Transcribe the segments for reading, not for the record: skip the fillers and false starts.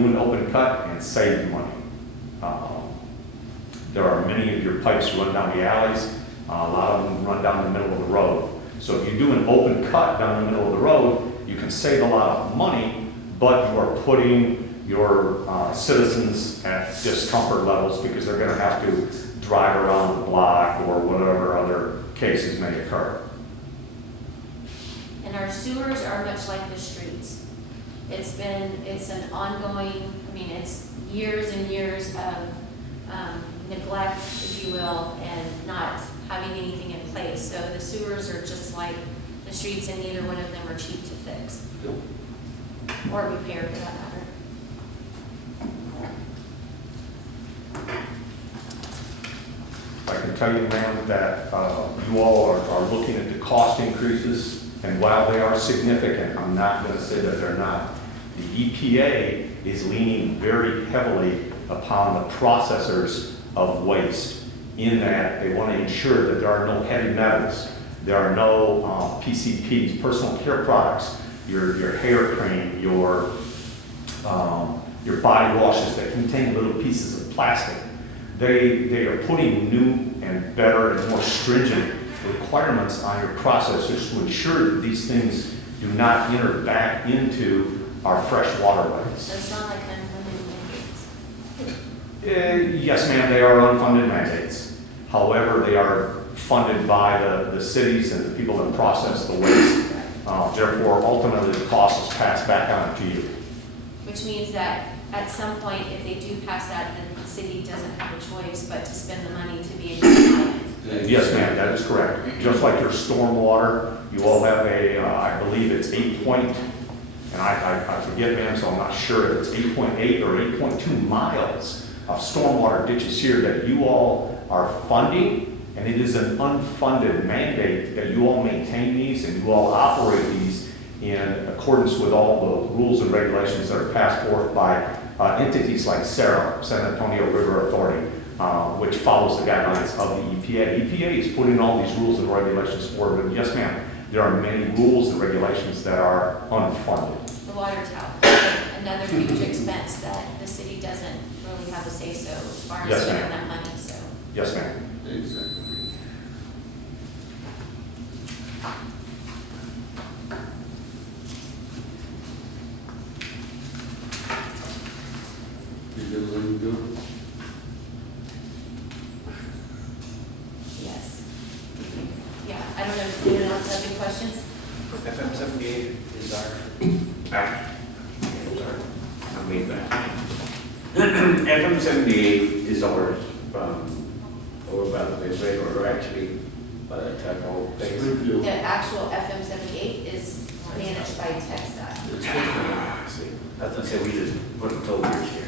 do an open cut and save money. There are many of your pipes run down the alleys. A lot of them run down the middle of the road. So if you do an open cut down the middle of the road, you can save a lot of money, but you are putting your citizens at discomfort levels because they're going to have to drive around the block or whatever other cases may occur. And our sewers are much like the streets. It's an ongoing, I mean, it's years and years of neglect, if you will, and not having anything in place. So the sewers are just like the streets, and neither one of them are cheap to fix. Or repair, for that matter. I can tell you, ma'am, that you all are looking at the cost increases, and while they are significant, I'm not going to say that they're not. The EPA is leaning very heavily upon the processors of waste, in that they want to ensure that there are no heavy metals, there are no PCPs, personal care products, your hair cream, your body washes that contain little pieces of plastic. They are putting new and better and more stringent requirements on your processors to ensure that these things do not enter back into our fresh waterways. So it's not like unfunded mandates. Yes, ma'am, they are unfunded mandates. However, they are funded by the cities and the people that process the waste. Therefore, ultimately, the cost is passed back on to you. Which means that at some point, if they do pass that, then the city doesn't have a choice but to spend the money to be able to buy it. Yes, ma'am, that is correct. Just like your stormwater, you all have I believe it's 8 point, and I forget, ma'am, so I'm not sure if it's 8.8 or 8.2 miles of stormwater ditches here that you all are funding, and it is an unfunded mandate that you all maintain these and you all operate these in accordance with all the rules and regulations that are passed forth by entities like SARA, San Antonio River Authority, which follows the guidelines of the EPA. EPA is putting all these rules and regulations forward, and yes, ma'am, there are many rules and regulations that are unfunded. The water tower, another huge expense that the city doesn't really have a say-so as far as Yes, spending ma'am. that money, so. Yes, ma'am. Exactly. Is everything good? Yes. Yeah, I don't know if anyone else has any questions? FM 78 is our, I mean that. FM 78 is ours, over by the big or actually by the Taco base. Springfield. The actual FM 78 is managed by TxDOT. See, I was gonna say we just put a toll bridge here.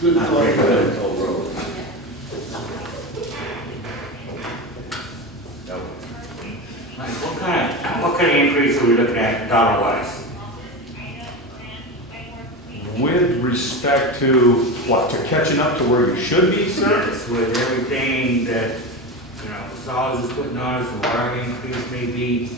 Good Not a thought. regular toll road. No. Mike, what kind of increase are we looking at dollar wise? With respect to what, to catching up to where you should be, sir? Yes, with everything that, you know, Saws is putting on us, and whatever increase may be.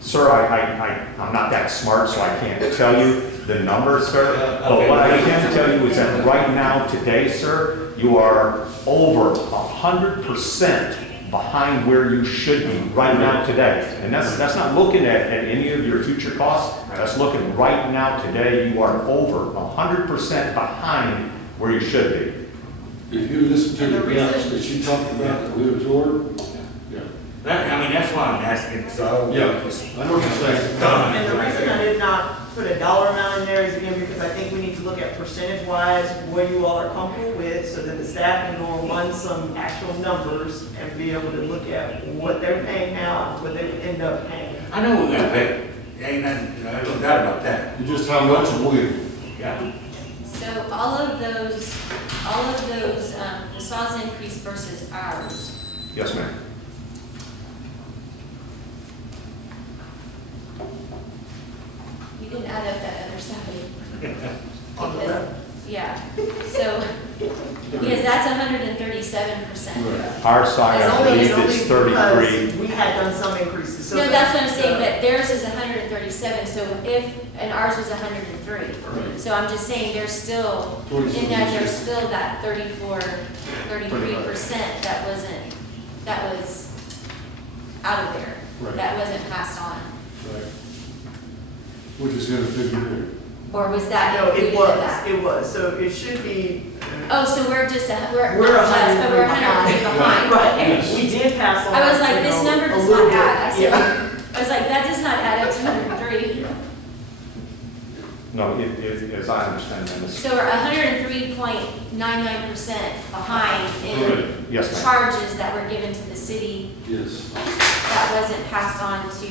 Sir, I'm not that smart, so I can't tell you the numbers, sir. But Okay. what I can tell you is that right now, today, sir, you are over 100% behind where you should be right now today. And that's not looking at any of your future costs. That's looking right now today. You are over 100% behind where you should be. If you listen to the gaps that you talked about that we absorbed, yeah. That's why I'm asking, so. Yeah, I know what you're saying. And the reason I did not put a dollar amount in there is again because I think we need to look at percentage-wise what you all are comfortable with so that the staff can go and run some actual numbers and be able to look at what they're paying now and what they would end up paying. I know we're gonna pay. Ain't nothing, I don't doubt about that. And just how much and when. Yeah. So all of those, the SAWS increase versus ours, Yes, ma'am. you didn't add up that other side. On the Because, left. yeah, so, because that's 137%. Our side, I believe, is 33. We had done some increases. So No, that's what I'm saying, but theirs is 137, so if, and and ours was 103. Right. So I'm just saying, there's still, in that, there's still that 33% that was out of there. Right. That wasn't passed on. Right. Which is gonna figure in. Or was that No, included it in that? was, so it should be. Oh, so we're just, we're We're not just, but we're 103 103 behind. Right, Okay. Yes. we did pass on. I was like, this you know, number a does little not bit. add. I said, Yeah. I was like, that does not add up to 103. No, as I understand it, it's. So we're 103.99% behind in Yes, ma'am. charges that were given to the city Yes. that wasn't passed on to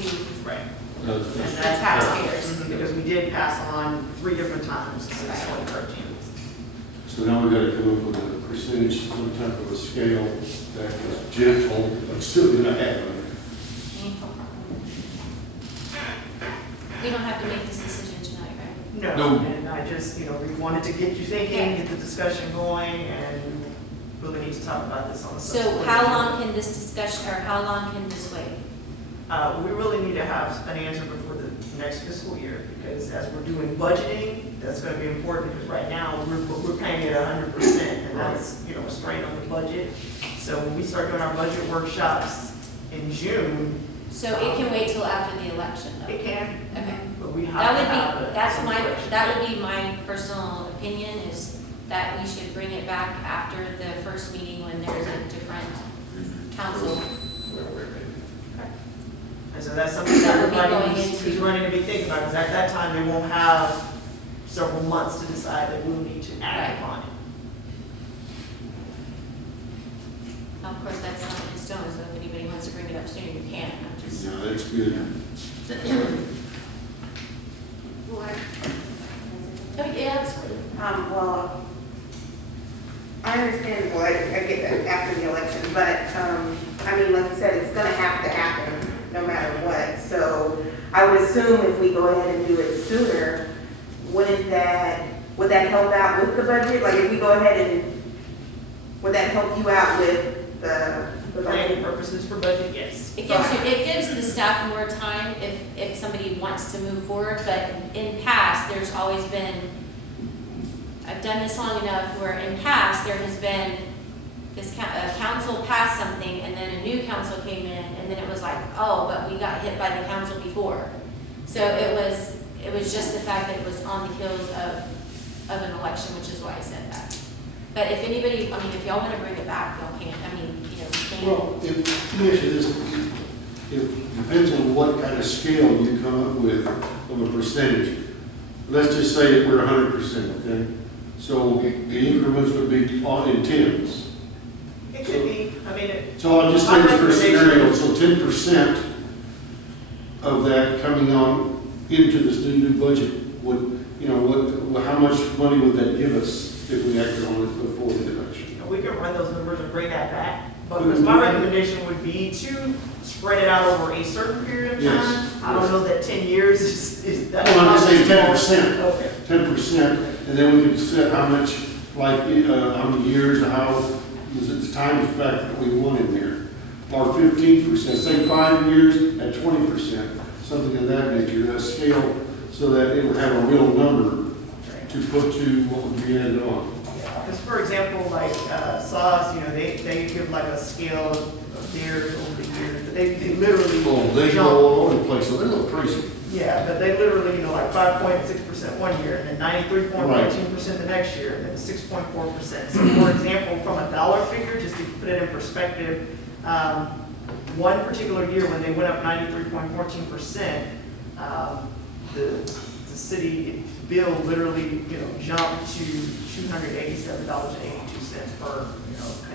Right. Uh, And the that's- taxpayers. Because we did pass on 3 different times since Right. 2013. So now we gotta come up with a percentage, some type of a scale that is gentle, but still gonna happen. We don't have to make this decision tonight, right? No, No. and I just, we wanted to get you thinking, get the discussion going, and really need to talk about this on a So subsequent how agenda. long can this discussion, or how long can this wait? We really need to have an answer before the next fiscal year, because as we're doing budgeting, that's gonna be important, because right now, we're paying it 100%, and that's, a strain on the budget. So when we start doing our budget workshops in June, So it can wait till after the election, though? it can, Okay. but we have That to would have be, it. that would be my personal opinion, is that we should bring it back after the first meeting when there's a different council. And so that's something That that would be everybody going is into- running to be thinking about, because at that time, they won't have several months to decide that we'll need to act Right. upon it. Of course, that's not in stone, so if anybody wants to bring it up sooner, you can. I'm just. Yeah, that's good. Oh, yeah, absolutely. Well, I understand, well, I get that after the election, but, I mean, like you said, it's gonna have to happen, no matter what. So I would assume if we go ahead and do it sooner, would that help out with the budget? Like, if we go ahead and, would that help you out with the For planning budget? purposes for budget, yes. It gives the staff more time if somebody wants to move forward, but in past, there's always been, I've done this long enough where in past, there has been, a council passed something, and then a new council came in, and then it was like, oh, but we got hit by the council before. So it was just the fact that it was on the heels of an election, which is why I said that. But if anybody, if y'all want to bring it back, y'all can, you can. Well, let me ask you this, it depends on what kind of scale you come up with of a percentage. Let's just say that we're 100%, okay? So the increments would be on in tens. It could be, So I'll just say this for a scenario, so 10% of that coming on into this new budget would, how much money would that give us if we acted on it before the election? we can run those numbers and bring that back. But because my recommendation would be to spread it out over a certain period of Yes, time. I don't know that 10 years is that. Well, I'm just saying 10%. Okay. 10%, and then we could set how much, like, how many years, how, is it the time factor that we want in there? Or 15%, say 5 years at 20%, something of that nature, that scale, so that it will have a real number to put to what would be added on. Because for example, like SAWS, they give like a scale of theirs over the years. They literally Oh, they go jump. all over the place, so they're a little crazy. Yeah, but they literally, like 5.6% one year, and then 93.14% the next year, and then 6.4%. So for example, from a dollar figure, just to put it in perspective, one particular year when they went up 93.14%, the city bill literally, jumped to $287.82 per,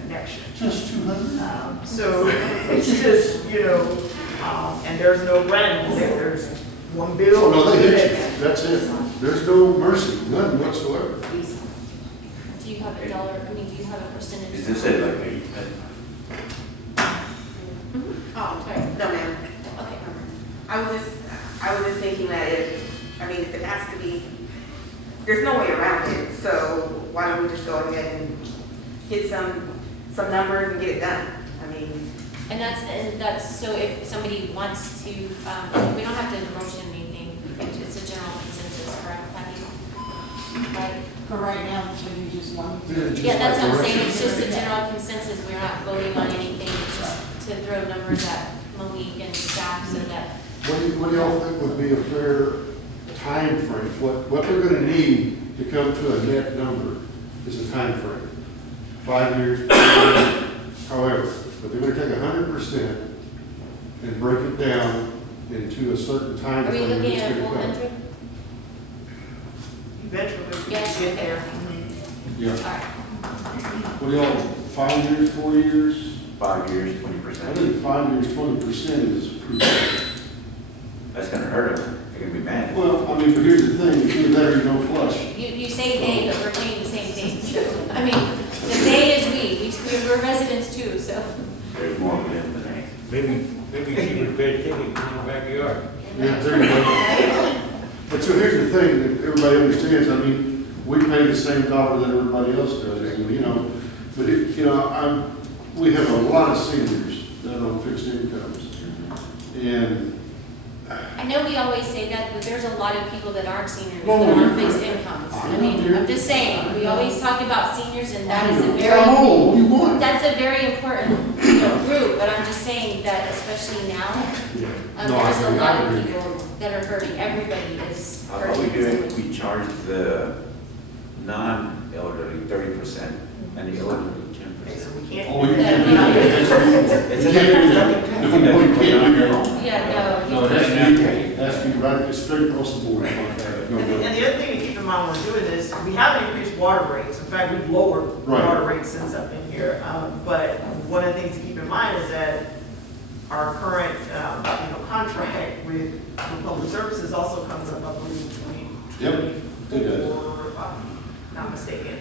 connection. Just 200? So it's just, and there's no random there, there's one bill. Oh, no, they hit you, that's it. There's no mercy, none whatsoever. Do you have a dollar, do you have a percentage? Is this it, like, Oh, okay, no, ma'am. Okay. I was just thinking that if it has to be, there's no way around it, so why don't we just go ahead and get some numbers and get it done? And that's, so if somebody wants to, we don't have to motion anything, it's a general consensus. right? For right now, should we just one? Yeah, that's what I'm saying, it's just a general consensus, we're not voting on anything, it's just to throw numbers at Monique and staff so that, What do y'all think would be a fair time frame? What they're gonna need to come to a net number is a time frame. 5 years, 10 years, however, but they're gonna take 100% and break it down into a certain time are we frame. looking it's at a gonna full come. 100? Eventually, we Yes, get okay. there. Yeah. Alright, What do y'all, 5 years, 4 years? 5 years, I 20%. think 5 years, 20% is pretty good. That's gonna hurt them. They're gonna be mad. Well, I mean, but here's the thing, if you're there, you don't flush. you say they, but we're doing the same thing, so, I mean, the they is we're residents too, so. There's more of them than they. Maybe cheaper to pay a ticket in the backyard. Yeah, there you go. But so here's the thing that everybody understands, I mean, we pay the same dollar that everybody else does, and, you know, but it, you know, we have a lot of seniors that are on fixed incomes. And, I know we always say that, but there's a lot of people that aren't seniors, that No, are on you're fixed right. incomes. I I know, mean, dear. I'm just saying, we always talk about seniors and that is a I'm very, old, what do you want? that's a very important, you know, group, but I'm just saying that especially now, No, I there's a agree, lot I of agree. people that are hurting, everybody is How about we do it, hurting. we charge the non-elderly 30% and the elderly 10%. So we can't. Oh, you do can't that. do that. It has to be- It's you a- can't do that. No, you can't do that. Yeah, No, no, it has to be right, straight across the board. No, And no. the other thing to keep in mind when we're doing this, we haven't increased water rates. In fact, we've lowered Right. water rates since I've been here. But one of the things to keep in mind is that our current, contract with public services also comes up, I believe, Yep, it does. 2024, if I'm not mistaken.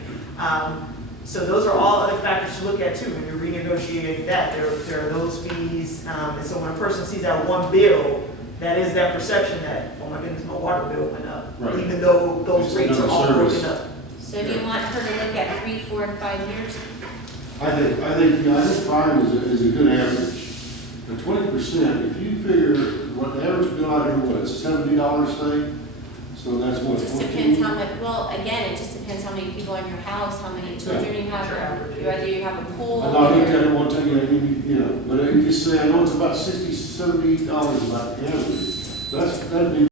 So those are all other factors to look at too, when you're renegotiating that, there are those fees. And so when a person sees that one bill, that is that perception that, oh my goodness, my water bill went up. Right. Even though those It's rates are another all service. broken up. so do you want her to look at 3, 4, and 5 years? I think 5 is a good average. But 20%, if you figure what the average bill out here was, $70, say, so that's what, It just 14? depends how much, well, again, it just depends how many people in your house, how many children you have, whether you have a pool. I know, I think I don't want to take it, you know, but you just say, I know it's about $60, $70 about the average. That'd be